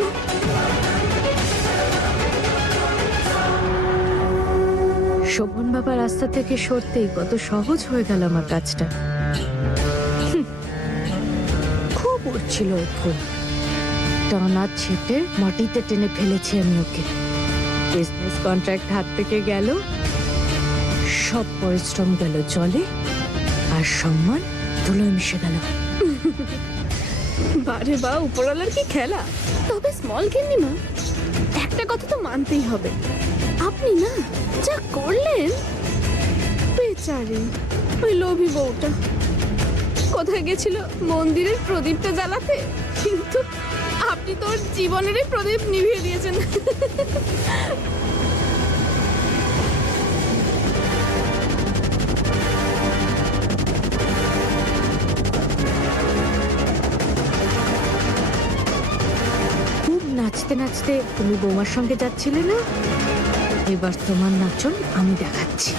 বলো? শোভন বাবা রাস্তা থেকে সরতেই কত সহজ হয়ে গেল আমার কাজটা। খুব উঠছিল ওই ফুল, টানা ছেটে মাটিতে টেনে ফেলেছি আমি ওকে। বিজনেস কন্ট্রাক্ট হাত থেকে গেল, সব পরিশ্রম গেল জলে, আর সম্মান ধুলোয় মিশে গেল। বারে বা, উপরওয়ালার কি খেলা। তবে স্মল গিন্নিমা, একটা কথা তো মানতেই হবে, আপনি না যা করলেন, বেচারি ওই লোভী বউটা কোথায় গেছিল মন্দিরের প্রদীপটা জ্বালাতে, কিন্তু আপনি তো ওর জীবনেরই প্রদীপ নিভিয়ে দিয়েছেন। খুব নাচতে নাচতে তুমি বৌমার সঙ্গে যাচ্ছিলে না? এবার তোমার নাচন আমি দেখাচ্ছি।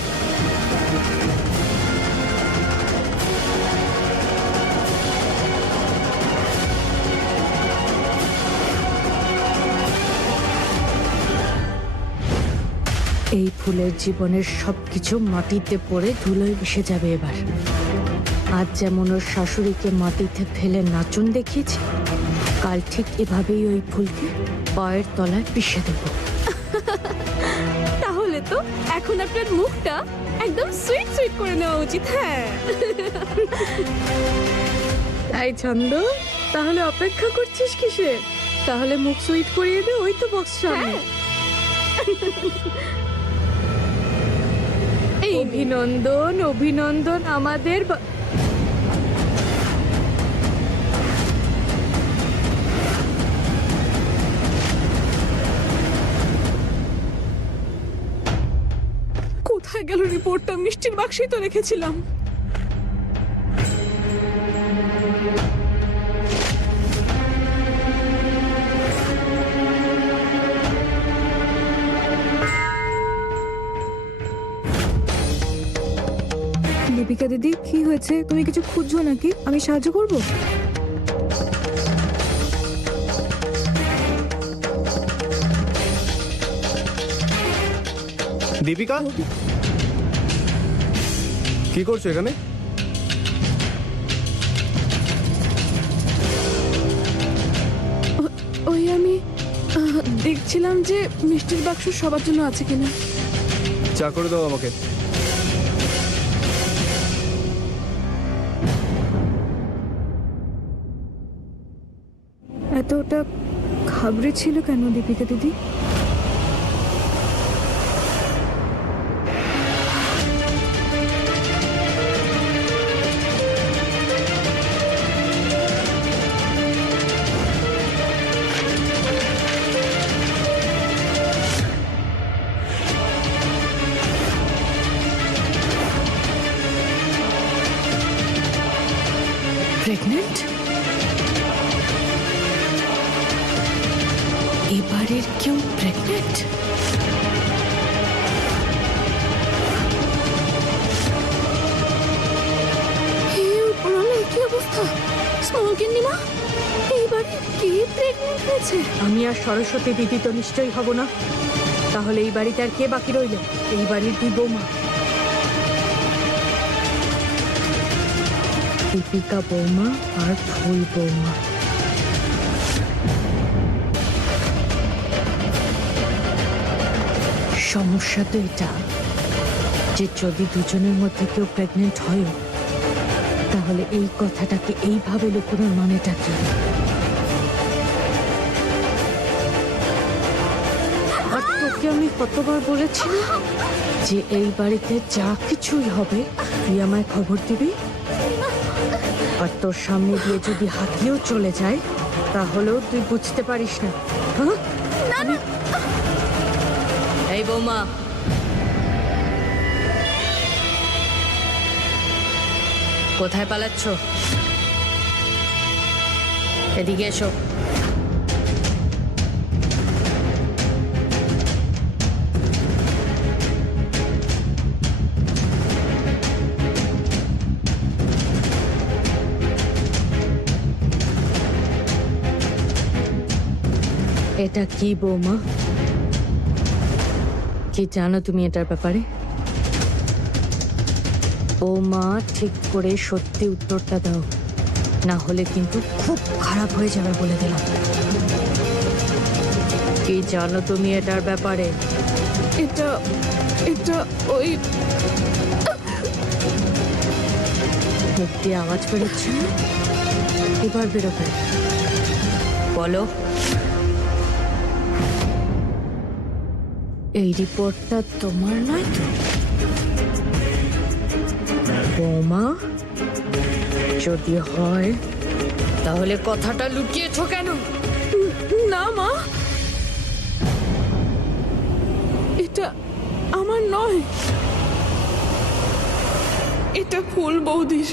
এই ফুলের জীবনের সবকিছু মাটিতে পড়ে ধুলোয় মিশে যাবে এবার। আজ যেমন ওর শাশুড়িকে মাটিতে ফেলে নাচন দেখিয়েছি, কাল ঠিক এভাবেই ওই ফুলকে পায়ের তলায় পিষে দেবো। তাহলে তো এখন আপনার মুখটা একদম সুইট সুইট করে নেওয়া উচিত। হ্যাঁ, তাই ছন্দ, তাহলে অপেক্ষা করছিস কিসের? তাহলে মুখ সুইট করিয়ে দে, ওই তো বক্স সামনে। এই অভিনন্দন অভিনন্দন আমাদের কোথায় গেল রিপোর্টটা? মিষ্টির বাক্সেই তো রেখেছিলাম। দীপিকা দিদি, কি হয়েছে? তুমি কিছু খুঁজছো নাকি? আমি সাহায্য করব? দীপিকা, কি করছো এখানে? ওই আমি দেখছিলাম যে মিষ্টির বাক্স সবার জন্য আছে কিনা। চা করে দাও আমাকে। এতটা ঘাবড়ে ছিল কেন দীপিকা দিদি? প্রেগনেন্ট? এবারের কেউ প্রেগনেন্ট? কি অবস্থা? স্মল গিন্নিমা, এইবারে কে প্রেগনেন্ট হয়েছে? আমি আর সরস্বতী দিদি তো নিশ্চয়ই হব না। তাহলে এই বাড়িতে আর কে বাকি রইল? এই বাড়ির দুই বৌমা, দীপিকা বৌমা আর ফুল বৌমা। সমস্যা তো এটা যে যদি দুজনের মধ্যে কেউ প্রেগনেন্ট হয়, তাহলে এই কথাটাকে এইভাবে লুকোনোর মানেটা কি? আর তোকে আমি কতবার বলেছি যে এই বাড়িতে যা কিছুই হবে তুই আমায় খবর দিবি, আর তোর সামনে দিয়ে যদি হাতিও চলে যায় তাহলেও তুই বুঝতে পারিস না। হ্যাঁ, এই বৌমা, কোথায় পালাচ্ছ? এদিকে এসো। এটা কি বৌমা? কি জানো তুমি এটার ব্যাপারে? বৌমা, ঠিক করে সত্যি উত্তরটা দাও, না হলে কিন্তু খুব খারাপ হয়ে যাবে বলে দিলাম। কি জানো তুমি এটার ব্যাপারে? এটা এটা ওই মুখ দিয়ে আওয়াজ বেরোচ্ছে না? এবার বেরোবে, বলো। এই রিপোর্টটা তোমার নয় তো বৌমা? যদি হয় তাহলে কথাটা লুকিয়েছো কেন? না মা, এটা আমার নয়, এটা ফুল বৌদির।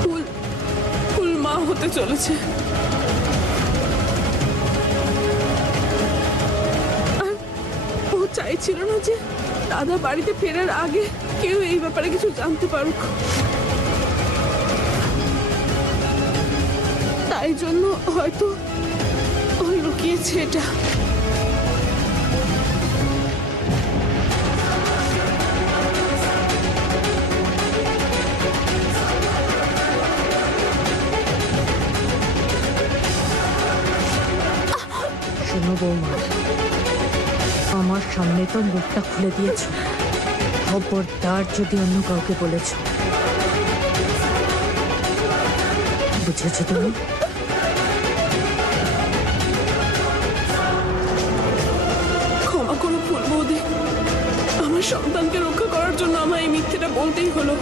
ফুল ফুল মা হতে চলেছে। আর ও চাইছিল না যে দাদা বাড়িতে ফেরার আগে কেউ এই ব্যাপারে কিছু জানতে পারুক, তাই জন্য হয়তো ও লুকিয়েছে এটা। শোনো বৌমা, আমার সামনে তো মুখটা খুলে দিয়েছ, খবরদার যদি অন্য কাউকে বলেছ, বুঝেছো তুমি? ক্ষমা করো ফুল বৌদি, আমার সন্তানকে রক্ষা করার জন্য আমার এই মিথ্যেটা বলতেই হলো।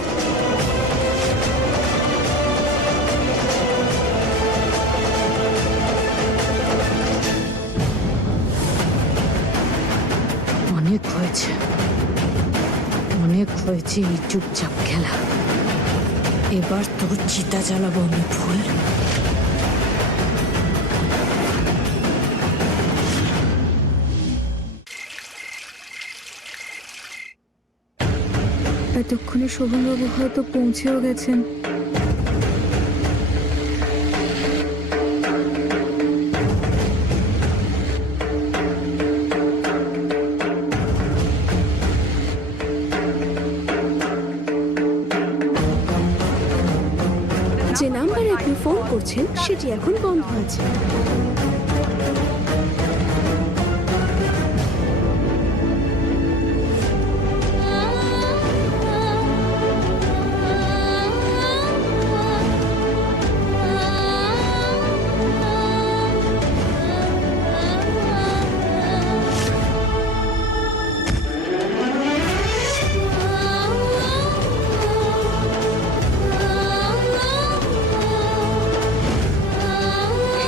অনেক হয়েছে, অনেক হয়েছে এই চুপচাপ খেলা। এবার তোর চিতা জ্বালাবো আমি ফুল। এতক্ষণে শোভনবাবু হয়তো পৌঁছেও গেছেন। যে নাম্বারে আপনি ফোন করছেন সেটি এখন বন্ধ আছে।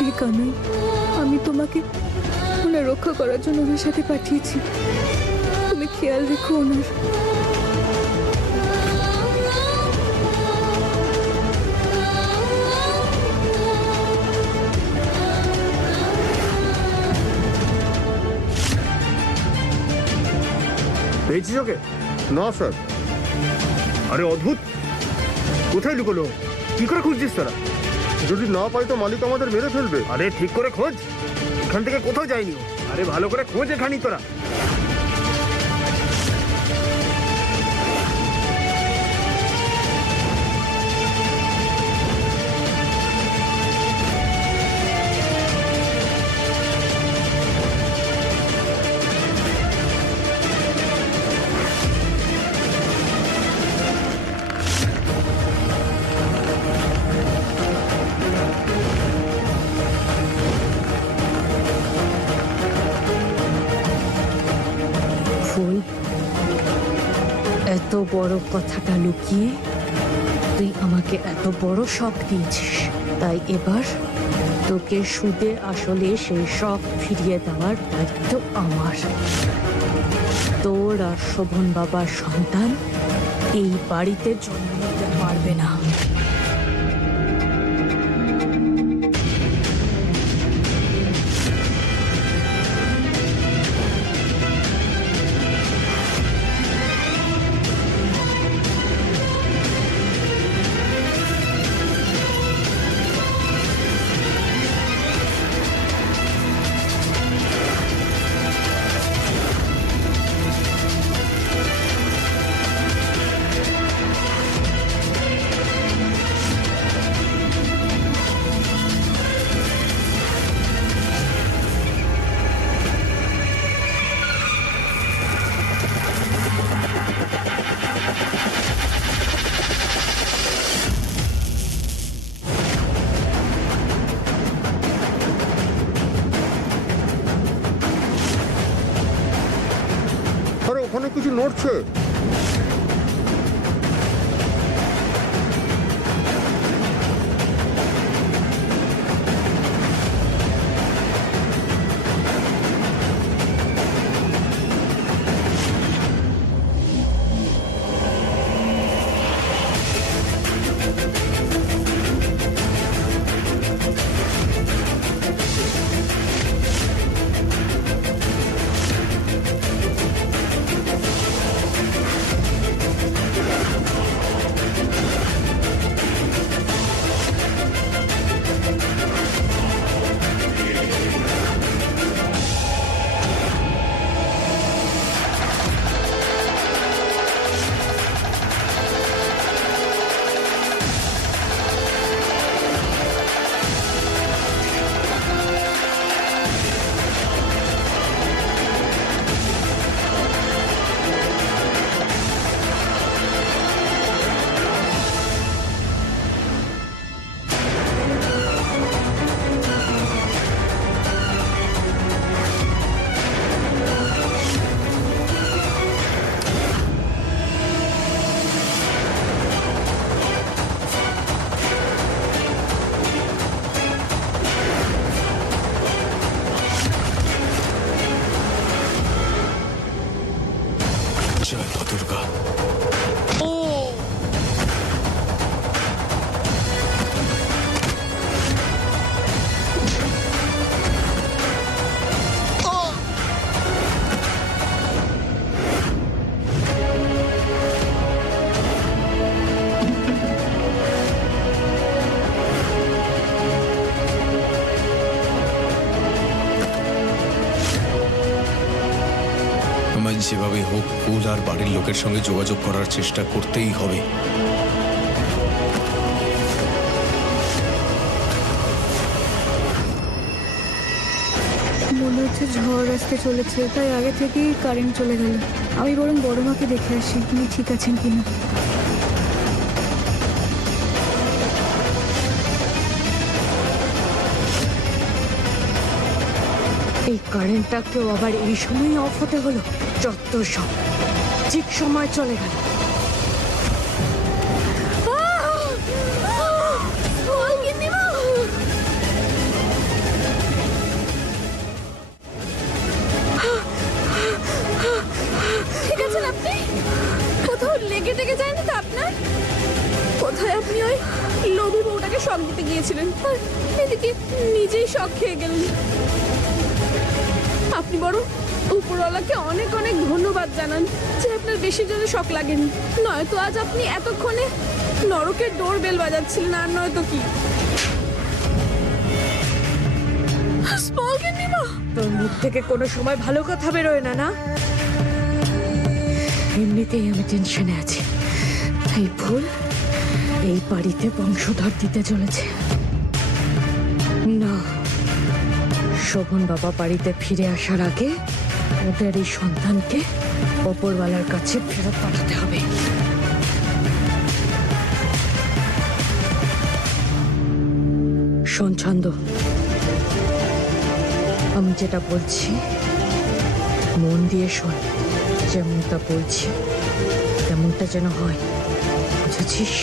হে কানাই, আমি তোমাকে ওনার রক্ষা করার জন্য ওনার সাথে পাঠিয়েছি, তুমি খেয়াল রেখো ওনার। পেয়েছিস ওকে? না স্যার। আরে অদ্ভুত, কোথায় লুকোলো? কি করে খুঁজছিস তোরা? যদি না পাই তো মালিক আমাদের মেরে ফেলবে। আরে ঠিক করে খোঁজ, এখান থেকে কোথাও যায়নি ও। আরে ভালো করে খোঁজ এখানেই তোরা। ফুল, এত বড় কথাটা লুকিয়ে তুই আমাকে এত বড় শখ দিয়েছিস, তাই এবার তোকে সুদে আসলে সেই শখ ফিরিয়ে দেওয়ার দায়িত্ব আমার। তোর আর শোভন বাবার সন্তান এই বাড়িতে জন্ম নিতে পারবে না। ওখানে কিছু নড়ছে। জয় মা দুর্গা। আমায় যেভাবে হোক ফুল আর বাড়ির লোকের সঙ্গে যোগাযোগ করার চেষ্টা করতেই হবে। মনে হচ্ছে ঝড় আসতে চলেছে, তাই আগে থেকেই কারেন্ট চলে গেল। আমি বরং বড় মাকে দেখে আসি উনি ঠিক আছেন কিনা। এই কারেন্টটা কেউ আবার এই সময় অফ হতে হলো, যত সব ঠিক সময় চলে গেল। ঠিক আছেন আপনি? কোথাও লেগে টেগে যায়নি তো আপনার? কোথায় আপনি ওই লোভী বউটাকে শক দিতে গিয়েছিলেন আর এদিকে নিজেই শক খেয়ে গেলেন। আপনি বড় উপরওয়ালাকে অনেক অনেক ধন্যবাদ জানান যে আপনার বেশি জোরে শক লাগেনি, নয়তো আজ আপনি এতক্ষণে নরকের ডোর বেল বাজাচ্ছিলেন। আর নয়তো কি স্মল গিন্নিমা, তোর মুখ থেকে কোনো সময় ভালো কথা বেরোয় না, না? এমনিতেই আমি টেনশনে আছি। এই ভুল এই বাড়িতে বংশধর দিতে চলেছে। না, শোভন বাবা বাড়িতে ফিরে আসার আগে ওদের এই সন্তানকে ওপরওয়ালার কাছে ফেরত পাঠাতে হবে। শোন ছন্দ, আমি যেটা বলছি মন দিয়ে শোন। যেমনটা বলছি তেমনটা যেন হয়, বুঝেছিস?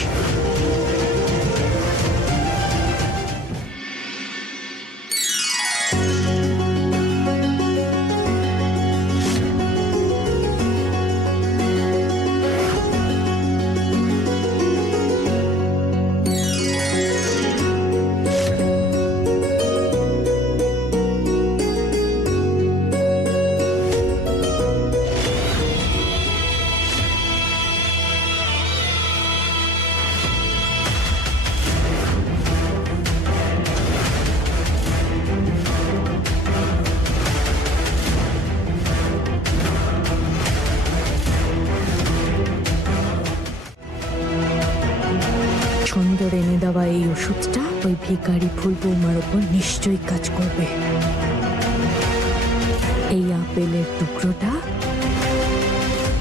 ছন্দর এনে দেওয়া এই ওষুধটা ওই ভিখারি ফুল বৌমার ওপর নিশ্চয়ই কাজ করবে। এই আপেলের টুকরোটা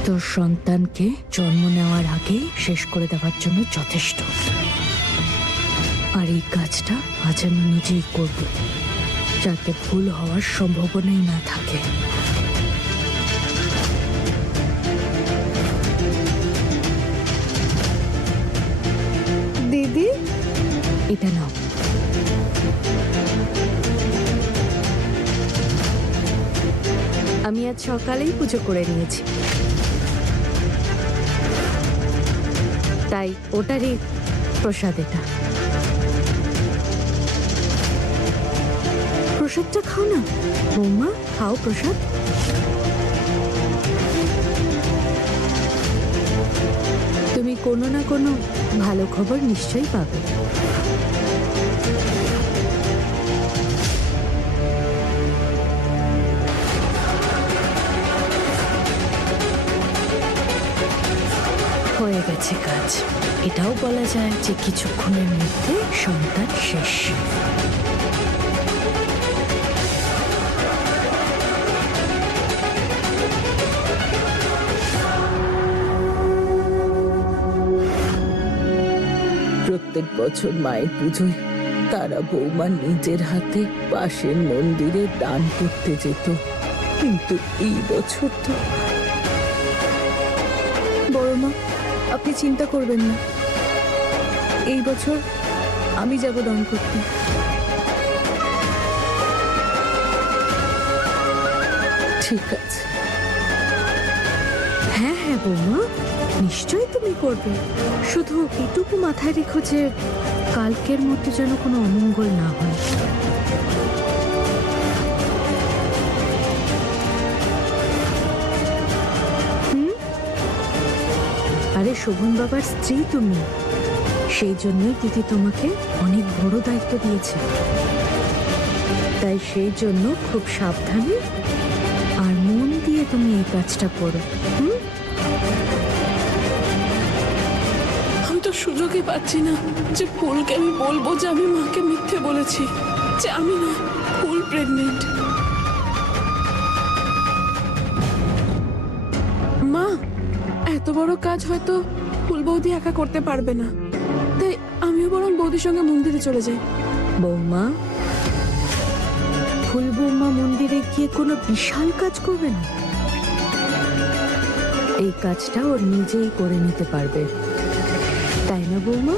তোর সন্তানকে জন্ম নেওয়ার আগে শেষ করে দেওয়ার জন্য যথেষ্ট। আর এই কাজটা আজ আমি নিজেই করব, যাতে ভুল হওয়ার সম্ভাবনাই না থাকে। দিদি, এটা নাও। আমি আজ সকালেই পুজো করে নিয়েছি, তাই ওটারই প্রসাদ এটা। প্রসাদটা খাও না বৌমা, খাও প্রসাদ। তুমি কোনো না কোনো ভালো খবর নিশ্চয়ই পাবে। হয়ে গেছে কাজ। এটাও বলা যায় যে কিছুক্ষণের মধ্যে সন্তান শেষ। প্রত্যেক বছর মায়ের পুজোয় তারা বৌমা নিজের হাতে পাশের মন্দিরে দান করতে যেত, কিন্তু এই বছর তো। বড় মা, আপনি চিন্তা করবেন না, এই বছর আমি যাব দান করতে। ঠিক আছে। হ্যাঁ হ্যাঁ বৌমা, নিশ্চয়ই তুমি করবে। শুধু এটুকু মাথায় রেখো যে কালকের মতো যেন কোনো অমঙ্গল না হয়। আরে শোভন বাবার স্ত্রী তুমি, সেই জন্যই দিদি তোমাকে অনেক বড় দায়িত্ব দিয়েছে। তাই সেই জন্য খুব সাবধানে আর মন দিয়ে তুমি এই কাজটা করো। আমি তো সুযোগই পাচ্ছি না যে ফুলকে আমি বলবো যে আমি মাকে মিথ্যে বলেছি, যে আমি না, ফুল প্রেগনেন্ট। মা, এত বড় কাজ হয়তো ফুল বৌদি একা করতে পারবে না, তাই আমিও বরং বৌদির সঙ্গে মন্দিরে চলে যাই। বৌমা, ফুল বৌমা মন্দিরে গিয়ে কোনো বিশাল কাজ করবে না, এই কাজটা ওর নিজেই করে নিতে পারবে, তাই না বৌমা?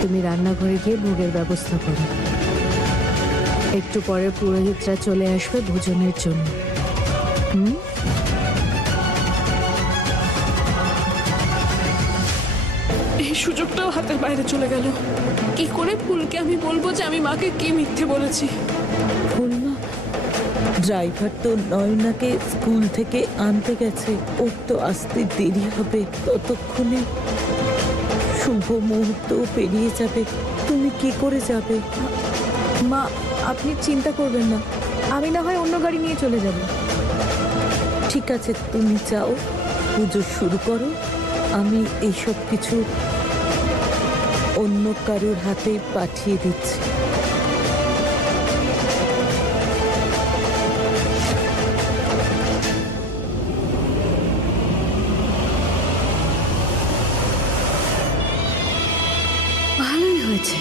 তুমি রান্নাঘরে গিয়ে ভোগের ব্যবস্থা করো, একটু পরে পুরোহিতরা চলে আসবে ভোজনের জন্য। এই সুযোগটাও হাতের বাইরে চলে গেল। কি করে ফুলকে আমি বলবো যে আমি মাকে কি মিথ্যে বলেছি? ফুলমা, ড্রাইভার তো নয়নাকে স্কুল থেকে আনতে গেছে, ওর তো আসতে দেরি হবে, ততক্ষণে শুভ মুহূর্ত পেরিয়ে যাবে। তুমি কি করে যাবে? মা, আপনি চিন্তা করবেন না, আমি না হয় অন্য গাড়ি নিয়ে চলে যাব। ঠিক আছে, তুমি যাও, পুজো শুরু করো, আমি এইসব কিছু অন্য কারোর হাতে পাঠিয়ে দিচ্ছি। ভালোই হয়েছে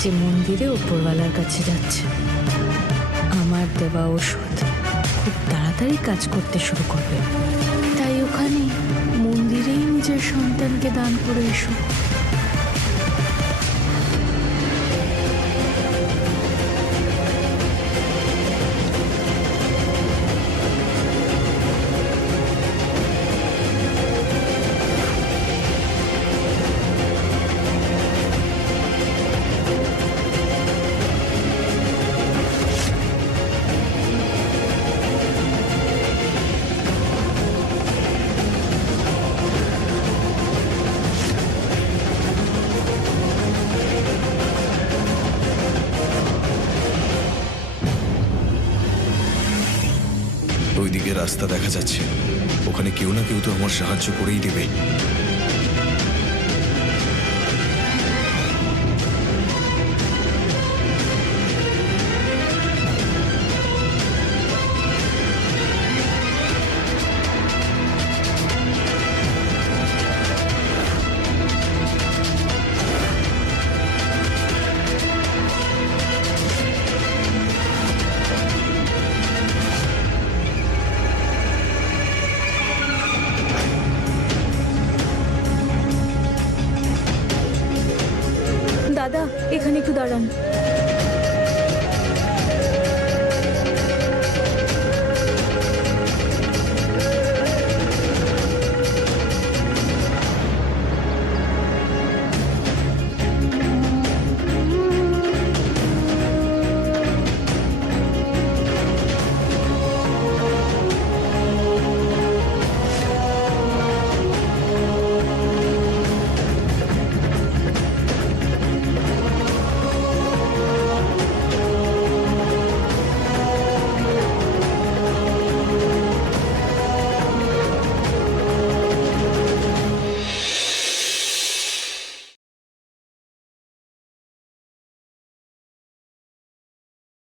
যে মন্দিরে উপরওয়ালার কাছে যাচ্ছে। আমার দেওয়া ওষুধ খুব তাড়াতাড়ি কাজ করতে শুরু করবে, তাই ওখানে মন্দিরেই নিজের সন্তানকে দান করে এসো। ওইদিকে রাস্তা দেখা যাচ্ছে, ওখানে কেউ না কেউ তো আমার সাহায্য করেই দেবে।